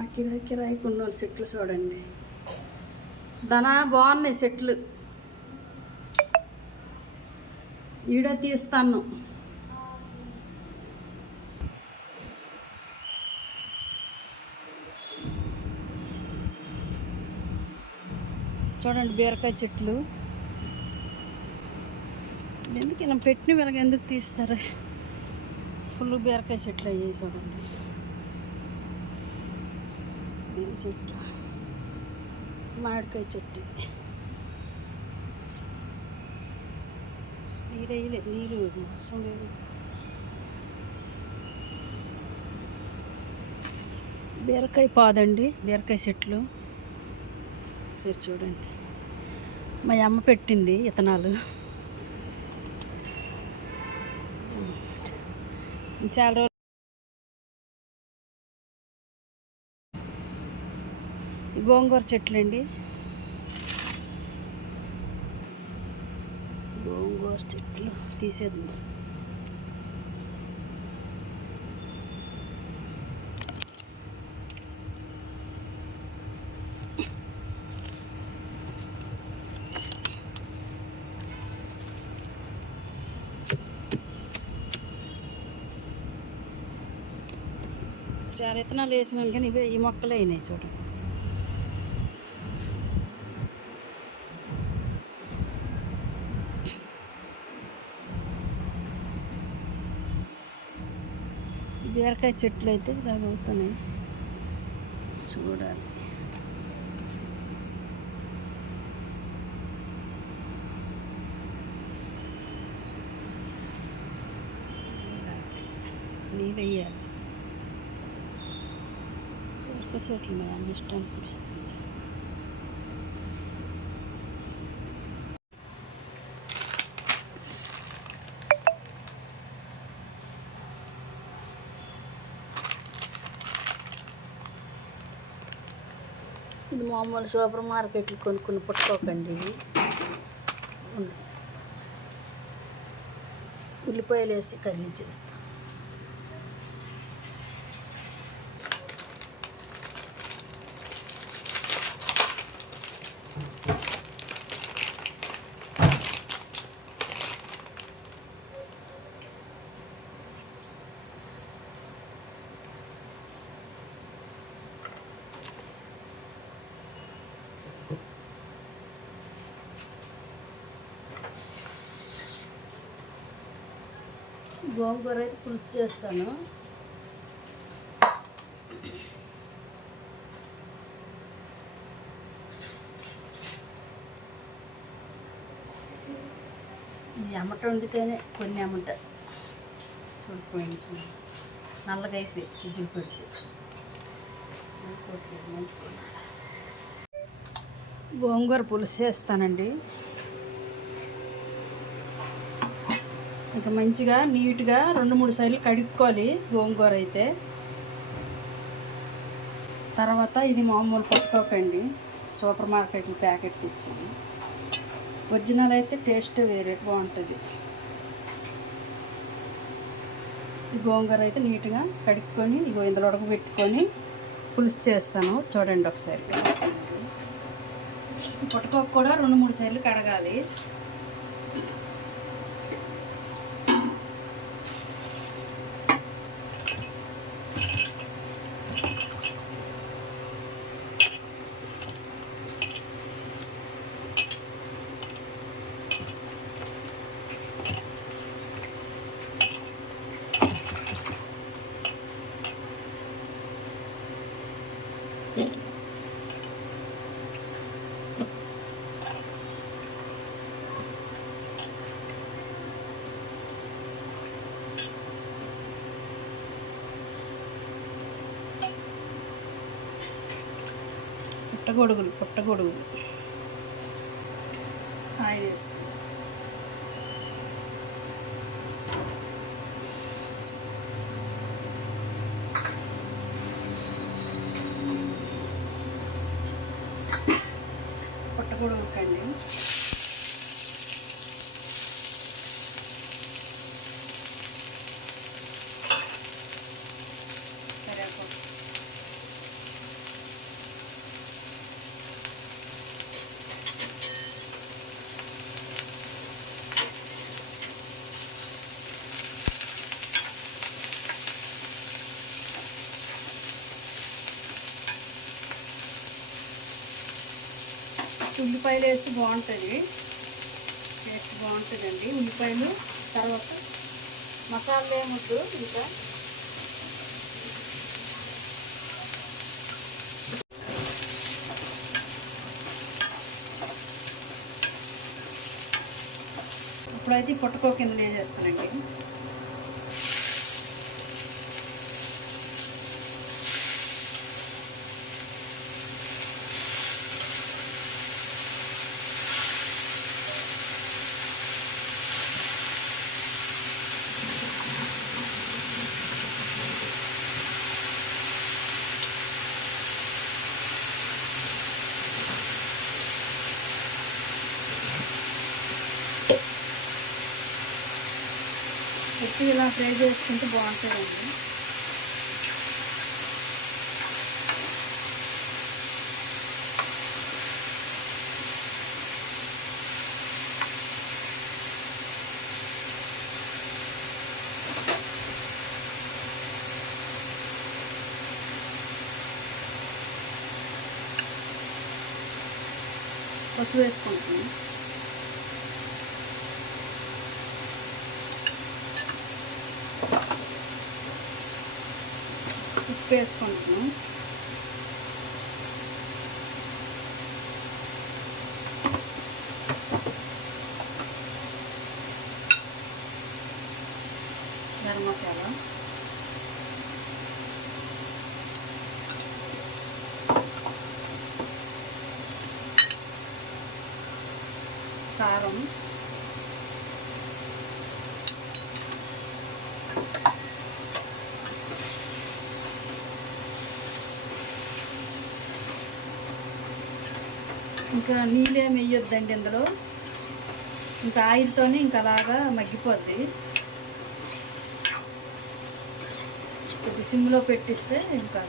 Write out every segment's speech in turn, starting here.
ఆ కిరాయి కిరాయి కొన్ని సెట్లు చూడండి. ధన బాగున్నాయి సెట్లు. వీడియో తీస్తాను. చూడండి బీరకాయ చెట్లు. ఎందుకు ఇలా పెట్టిన వెనక ఎందుకు తీస్తారు? ఫుల్ బీరకాయ చెట్లు అయ్యాయి చూడండి ఇదేం చెట్టు. మామిడికాయ చెట్టు. నీరు వేయలే నీరు లేదు. బీరకాయ పాదండి బీరకాయ చెట్లు. ఒకసారి చూడండి. మా అమ్మ పెట్టింది ఇతనాలు చాలా గోంగూర చెట్లు అండి గోంగూర చెట్లు తీసేద్దాం. చాలా విత్తనాలు వేసినాను కానీ ఇవే ఈ మొక్కలు అయినాయి చూడండి. బీరకాయ చెట్లు అయితే ఇలాగ అవుతున్నాయి చూడాలి నీళ్ళు వేయాలి చెట్లు మా అమ్మ ఇష్టం. మామూలు సూపర్ మార్కెట్లు కొనుక్కుని పుట్టుకోకండి ఉల్లిపాయలు వేసి కర్రీ చేస్తాం. గోంగూర అయితే పులుసు చేస్తాను. ఇది అమ్మట వండితేనే కొన్ని అమ్మట చూడిపోయింది నల్లగా అయిపోయి ఇడ్లీ పెడితే. గోంగూర పులుసు చేస్తానండి. ఇంకా మంచిగా నీట్గా రెండు మూడు సార్లు కడుక్కోవాలి గోంగూర అయితే. తర్వాత ఇది మామూలు పట్టుకోకండి సూపర్ మార్కెట్లో ప్యాకెట్ తెచ్చింది ఒరిజినల్ అయితే టేస్ట్ వేరే బాగుంటుంది. ఈ గోంగూర అయితే నీట్గా కడుక్కొని ఇగో ఇందులో ఉడకబెట్టుకొని పులుసు చేస్తాను. చూడండి ఒకసారి. పుట్టుకోక కూడా రెండు మూడు సార్లు కడగాలి. పుట్టగొడుగులు పుట్టగొడుగులు. ఆయిల్ వేసుకో పుట్టగొడుగు కండి కరివేపాకు ఉల్లిపాయలు వేస్తే బాగుంటుంది. టేస్ట్ బాగుంటుందండి. ఉల్లిపాయలు తర్వాత మసాలా ఏమొద్దు ఇంకా. ఇప్పుడైతే ఈ పుట్టకో కింద ఇలా ఫ్రై చేసుకుంటే బాగుంటుందండి. పసుపు వేసుకుంటున్నాను. ఉప్పు వేసుకుంటున్నాం గరం మసాలా. కారం. ఇంకా నీళ్ళేం వేయొద్దండి ఇందులో. ఇంకా ఆయిల్తోనే ఇంకా అలాగా మగ్గిపోద్ది. కొద్ది సిమ్లో పెట్టిస్తే ఇంకా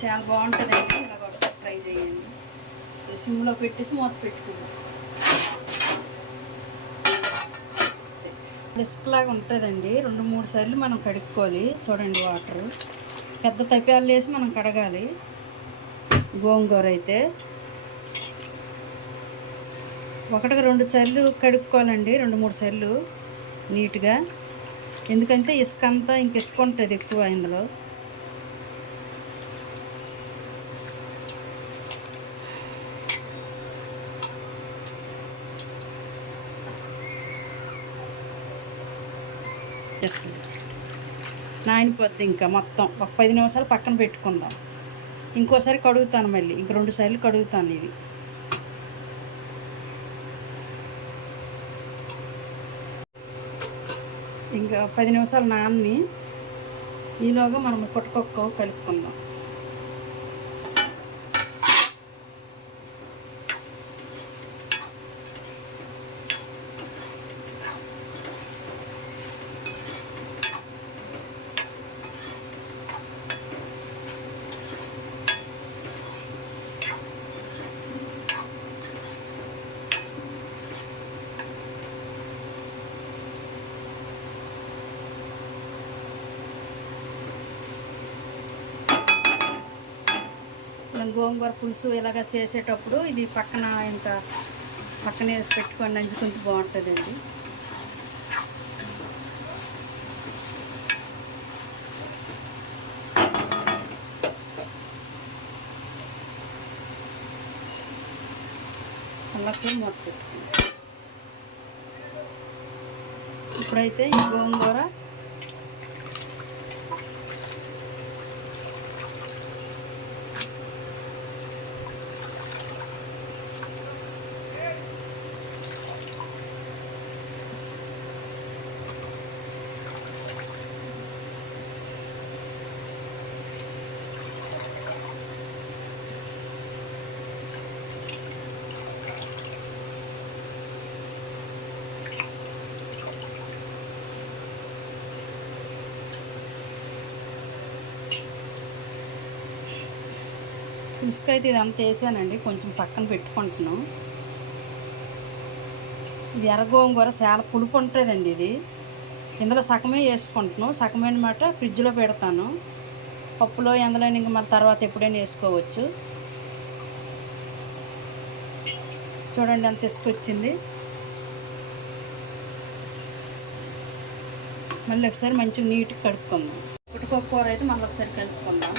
చాలా బాగుంటుందండి. ఇలా ఒకసారి ట్రై చేయండి. సిమ్లో పెట్టేసి మూత పెట్టుకుందాం. లిస్క్ లాగా ఉంటుందండి. రెండు మూడు సార్లు మనం కడుక్కోవాలి. చూడండి వాటర్. పెద్ద తప్పాలు వేసి మనం కడగాలి. గోంగూర అయితే. ఒకటికి రెండు సార్లు కడుక్కోవాలండి రెండు మూడు సార్లు నీట్గా. ఎందుకంటే ఇసుక అంతా ఇంక ఇసుక ఉంటుంది ఎక్కువ ఇందులో. చేస్తుంది నానిపోద్ది ఇంకా మొత్తం. ఒక పది నిమిషాలు పక్కన పెట్టుకుందాం. ఇంకోసారి కడుగుతాను మళ్ళీ. ఇంక రెండు సార్లు కడుగుతాను ఇవి. ఇంకా పది నిమిషాలు నాన్ని ఈలోగా మనం పుట్టకొక్క కలుపుకుందాం. గోంగూర పులుసు ఇలాగ చేసేటప్పుడు ఇది పక్కన ఇంకా పక్కనే పెట్టుకొని నంచుకుంటే బాగుంటుందండి. కలర్స్ మూత పెట్టుకుంటాం ఇప్పుడైతే ఈ గోంగూర ఇసుక అయితే ఇదంతా వేసానండి. కొంచెం పక్కన పెట్టుకుంటున్నాం. ఇది ఎర్ర చాలా పులుపు ఉంటుందండి ఇది. ఇందులో సగమే వేసుకుంటున్నాం. సగమైన మాట ఫ్రిడ్జ్లో పెడతాను. పప్పులో ఎందులో ఇంక మన తర్వాత ఎప్పుడైనా వేసుకోవచ్చు. చూడండి అంత ఇసుకొచ్చింది మళ్ళీ ఒకసారి మంచిగా నీట్గా కడుక్కుందాం. పుట్టుకోక కూర అయితే మళ్ళీ ఒకసారి కలుపుకుందాం.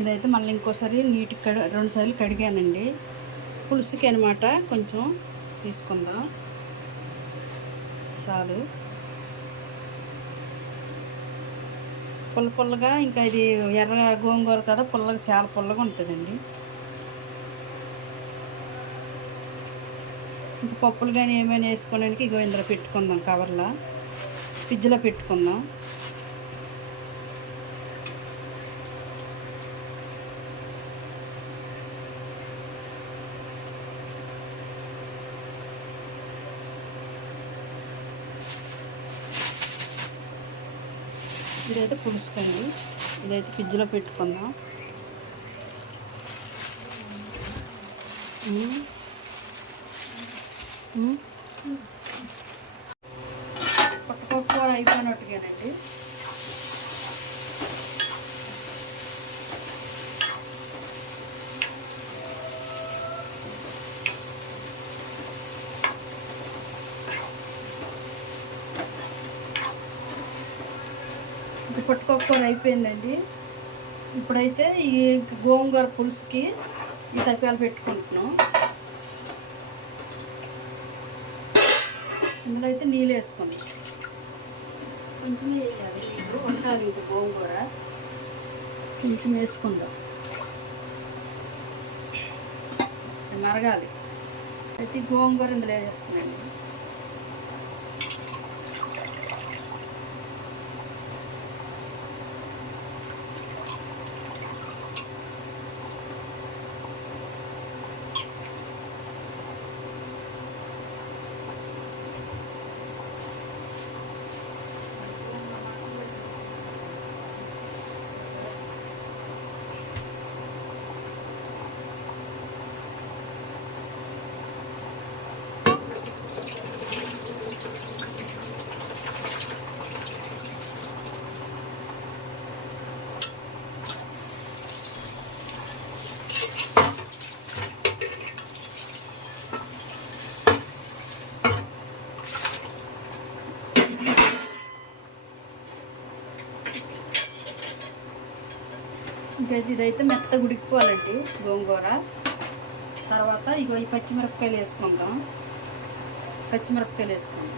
ఇదైతే మళ్ళీ ఇంకోసారి నీట్ కడ రెండు సార్లు కడిగానండి. పులుసుకి అనమాట కొంచెం తీసుకుందాం. చాలు. పుల్ల పుల్లగా ఇంకా ఇది ఎర్ర గోంగూర కదా పుల్లగా చాలా పుల్లగా ఉంటుందండి. ఇంకా పప్పులు కానీ ఏమైనా వేసుకోవడానికి ఇగో ఇందులో పెట్టుకుందాం కవర్లో. ఫ్రిడ్జ్లో పెట్టుకుందాం. ఇదైతే పులుసుకండి ఇదైతే ఫ్రిడ్జ్లో పెట్టుకుందాం. ఉమ్. అయిపోయినట్టుగానండి ఇది పుట్టుకోకూర అయిపోయిందండి. ఇప్పుడైతే ఈ గోంగూర పులుసుకి ఈ తప్పాలు పెట్టుకుంటున్నాం. ఇందులో అయితే నీళ్ళు వేసుకున్నాం కొంచెం వేయాలి. వంటాలి ఇంక గోంగూర. కొంచెం వేసుకుందాం. మరగాలి. అయితే గోంగూర ఇందులో వేసేస్తున్నాండి ఇంకా ఇదైతే మెత్తగా ఉడికిపోవాలండి గోంగూర. తర్వాత ఇగో ఈ పచ్చిమిరపకాయలు వేసుకుందాం. పచ్చిమిరపకాయలు వేసుకుందాం.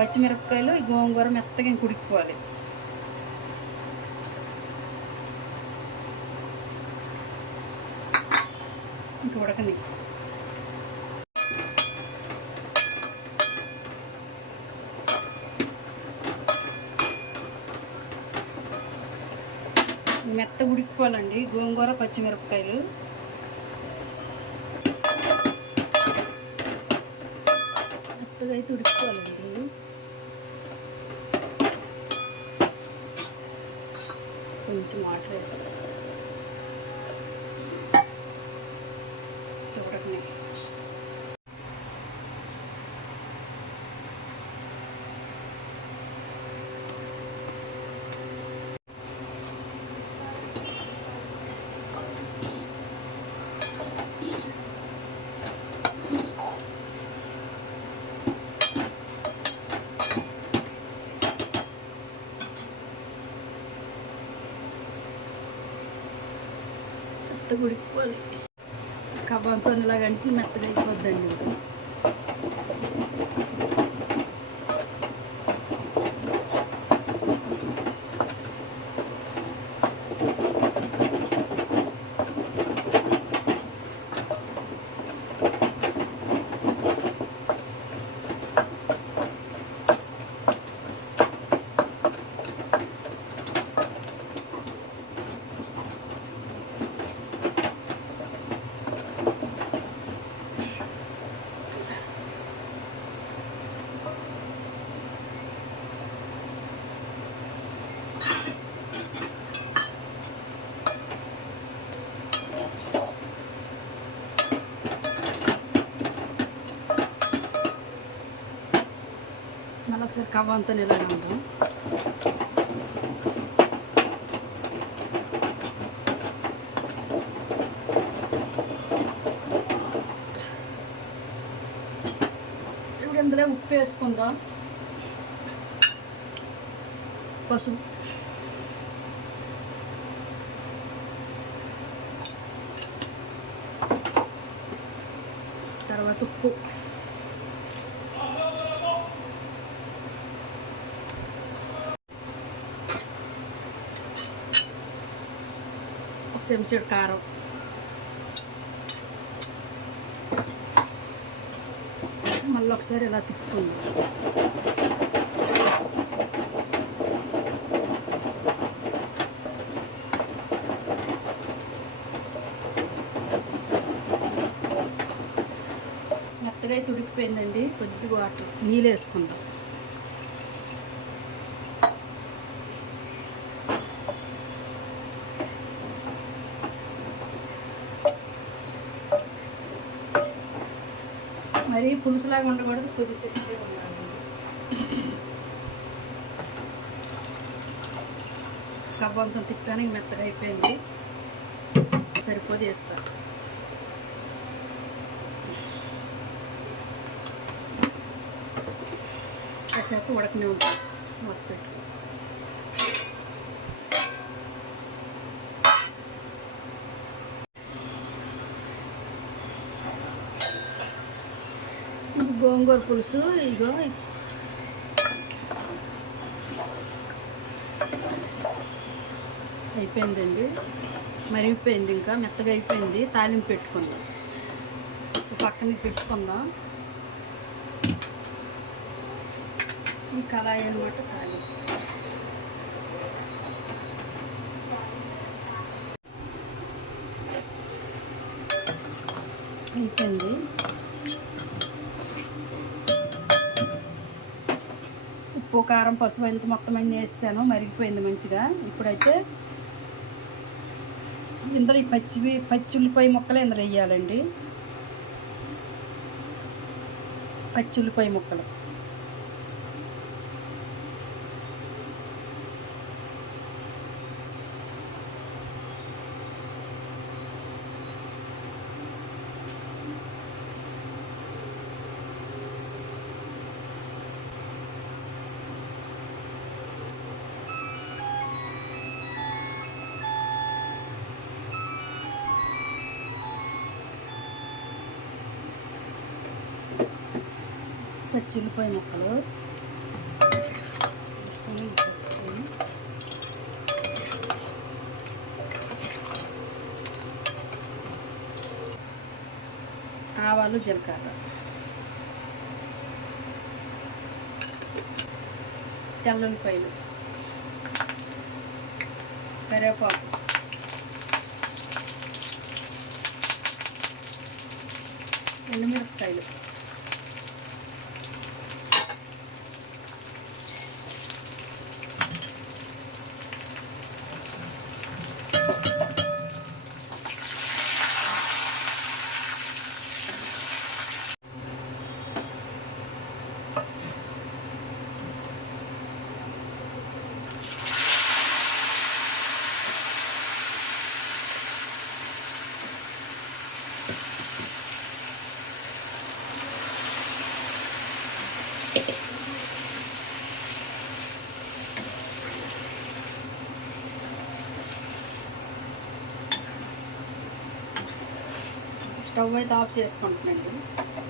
పచ్చిమిరపకాయలు ఈ గోంగూర మెత్తగా ఇంక ఉడికిపోవాలి ఇంక ఉడకని మెత్త ఉడికిపోవాలండి. గోంగూర పచ్చిమిరపకాయలు. మెత్తగా అయితే ఉడికిపోవాలండి కొంచెం వాటర్ ఉడకని మెత్తగా ఉడికిపోవాలి కబాబ్ ఇలాగంటే మెత్తగా అయిపోద్దండి. మళ్ళీ ఒకసారి కవ్వ అంతా ఇలాగే ఉంటాం ఇప్పుడు ఇందులో ఉప్పు వేసుకుందాం. పసుపు తర్వాత ఉప్పు ఒక చెంచాడు కారం మళ్ళీ ఒకసారి ఇలా తిప్పుకుందాం మెత్తగా అయితే ఉడికిపోయిందండి కొద్దిగా వాటర్. నీళ్ళు వేసుకుందాం. పులుసులాగా ఉండకూడదు కొద్దిసేపు ఉండాలి. కవ్వంతం తిప్పానికి మెత్తగా అయిపోయింది. సరిపోదు వేస్తా. కాసేపు ఉడకనే మొత్తం మూత పెట్టు ఇది గోంగూర పులుసు ఇగో అయిపోయిందండి. మరిగిపోయింది ఇంకా మెత్తగా అయిపోయింది. తాలింపు పెట్టుకుందాం. పక్కనకి పెట్టుకుందాం. ఈ కళాయి అనమాట తాలింపు. అయిపోయింది. ఉప్పు కారం పసుపు ఇంత మొత్తం అన్నీ వేసాను మరిగిపోయింది మంచిగా. ఇప్పుడైతే ఇందులో ఈ పచ్చి పచ్చి ఉల్లిపాయ ముక్కలు ఇందులో వేయాలండి. పచ్చి ఉల్లిపాయ ముక్కలు. పచ్చి ముక్కలు. ఆవాలు జీలకర్ర. తెల్లుల్లిపాయలు కరివేపాకు. ఎండుమిరపకాయలు. స్టవ్ అయితే ఆఫ్ చేసుకుంటున్నాను